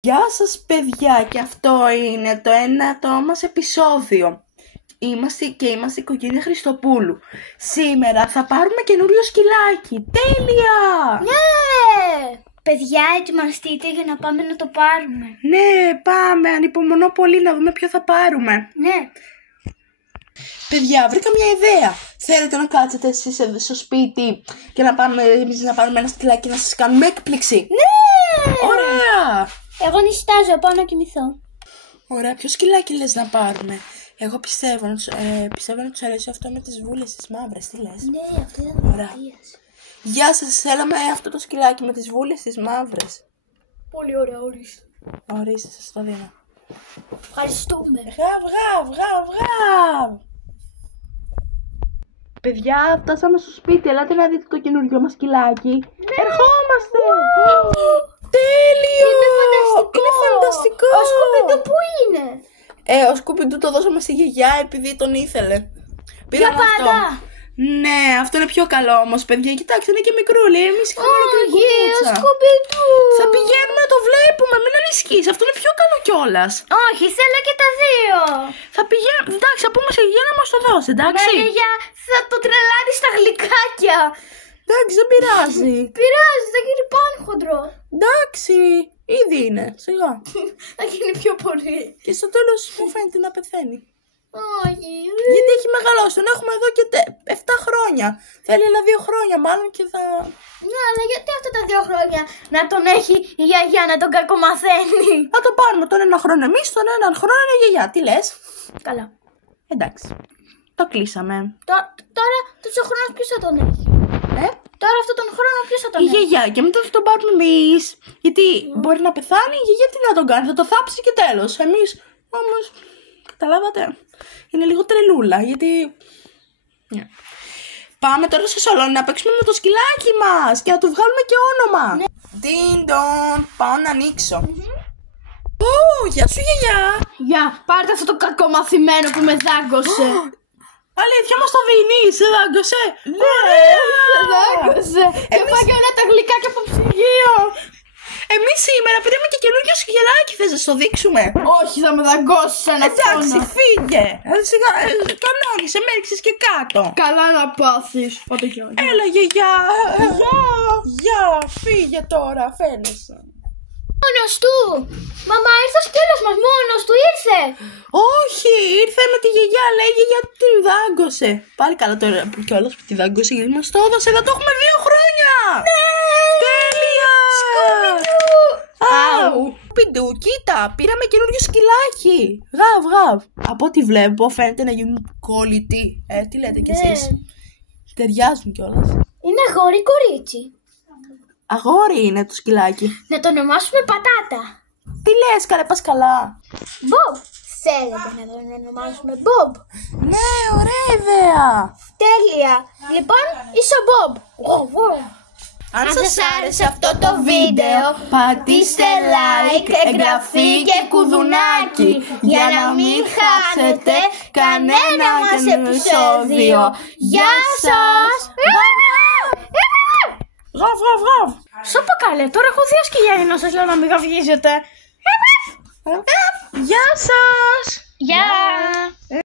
Γεια σας παιδιά, και αυτό είναι το 9ο μας επεισόδιο. Είμαστε η οικογένεια Χριστοπούλου. Σήμερα θα πάρουμε καινούριο σκυλάκι. Τέλεια! Ναι! Παιδιά, ετοιμαστείτε για να πάμε να το πάρουμε. Ναι, πάμε. Ανυπομονώ πολύ να δούμε ποιο θα πάρουμε. Ναι. Παιδιά, βρήκα μια ιδέα. Θέλετε να κάτσετε εσείς εδώ στο σπίτι και να πάμε εμείς να πάρουμε ένα σκυλάκι και να σας κάνουμε έκπληξη? Ναι! Ωραία! Εγώ νηστάζω, πάω να κοιμηθώ. Ωραία, ποιο σκυλάκι λες να πάρουμε? Εγώ πιστεύω να τους αρέσει αυτό με τις βούλες τις μαύρες. Τι λες? Ναι, αυτό είναι Ωραία. Γεια σας, θέλαμε αυτό το σκυλάκι με τις βούλες τις μαύρες. Πολύ ωραία, ορίστε. Ορίστε, σας το δίνω. Ευχαριστούμε. Γαβ. Παιδιά, φτάσαμε στο σπίτι. Ελάτε να δείτε το καινούργιο μας σκυλάκι. Ναι. Ερχόμαστε! Τέλειο! Είναι φανταστικό! Ο Σκουπιντού που είναι? Ο Σκουπιντού το δώσαμε στη γιαγιά επειδή τον ήθελε. Για πάντα! Ναι, αυτό είναι πιο καλό όμως, παιδιά. Κοιτάξτε, είναι και μικρούλι. Εμείς είχαμε ολόκληρη κουμπούτσα. Σκουπιντού! Θα πηγαίνουμε να το βλέπουμε, μην ανησυχείς. Αυτό είναι πιο καλό κιόλας. Όχι, θέλω και τα δύο. Θα πηγαίνουμε. Εντάξει, θα πούμε σε γιαγιά να μας το δώσει, εντάξει. Ναι, γιαγιά, θα το τρελάνει στα γλυκάκια. Εντάξει, δεν πειράζει. Πειράζει, θα γίνει πανχοντρό. Εντάξει, ήδη είναι. Σιγά. Θα γίνει πιο πολύ. Και στο τέλος μου φαίνεται να πεθαίνει. Όχι. Γιατί έχει μεγαλώσει. Τον έχουμε εδώ και 7 χρόνια. Θέλει άλλα 2 χρόνια μάλλον και θα. Ναι, αλλά γιατί αυτά τα 2 χρόνια να τον έχει η γιαγιά να τον κακομαθαίνει? Θα το πάρουμε τον 1 χρόνο εμείς, τον 1 χρόνο είναι η γιαγιά. Τι λες? Καλά. Εντάξει. Το κλείσαμε. Τώρα τόσο χρόνο ποιος θα τον έχει? Τώρα αυτόν τον χρόνο ποιος θα τον Η έχει? γιαγιά, και μετά θα τον πάρουμε εμείς. Γιατί μπορεί να πεθάνει, η γιαγιά τι να τον κάνει? Θα το θάψει και τέλος. Εμείς όμως, καταλάβατε, είναι λίγο τρελούλα γιατί. Πάμε τώρα στο σαλόνι να παίξουμε με το σκυλάκι μας και να του βγάλουμε και όνομα. Ναι. Ντιντον, πάω να ανοίξω. Γεια σου γιαγιά. Γεια, πάρτε αυτό το κακομαθημένο που με δάγκωσε. Αλήθεια μας το δίνεις, σε δάγκωσε? Ναι, σε δάγκωσε. Και φάγε όλα τα γλυκάκια από ψυγείο. Εμείς σήμερα πήραμε και καινούργιο σκυλάκι, θες να στο δείξουμε? Όχι, θα με δαγκώσεις ένα χρόνο. Εντάξει, φύγε. Κανόνισε, με έριξες και κάτω. Καλά να πάθεις. Πότε και όχι. Έλα γιαγιά. Γεια, φύγε τώρα, φαίνεσαι. Μόνος του! Μαμά, ήρθε ο σκύλος μας, μόνος του ήρθε! Όχι, ήρθε με τη γιαγιά, λέγε γιατί τη δάγκωσε. Πάλι καλά τώρα που κιόλας που τη δάγκωσε, γιατί μας το έδωσε, να το έχουμε 2 χρόνια! Ναι! Τέλεια! Σκουπιντού, κοίτα, πήραμε καινούριο σκυλάκι. Γαβ. Από ό,τι βλέπω φαίνεται να γίνουν κολλητοί. Τι λέτε κι εσείς? Ταιριάζουν κιόλας. Είναι αγόρι κορίτσι. Αγόρι είναι το σκυλάκι. Να το ονομάσουμε Πατάτα. Τι λες, καλέ, πας καλά? Μπομπ. Θέλετε να τον ονομάσουμε Μπομπ? Ναι, ωραία ιδέα. Τέλεια. Λοιπόν, είσαι ο Μπομπ. Αν σας άρεσε αυτό το βίντεο, πατήστε like, εγγραφή και κουδουνάκι για να μην χάσετε κανένα μας επεισόδιο. Γεια σας! Γαβ. Σώπα καλέ, τώρα έχω 2 σκυλιά να σας λέω να μην γαυγίζετε. Γεια σας! Γεια!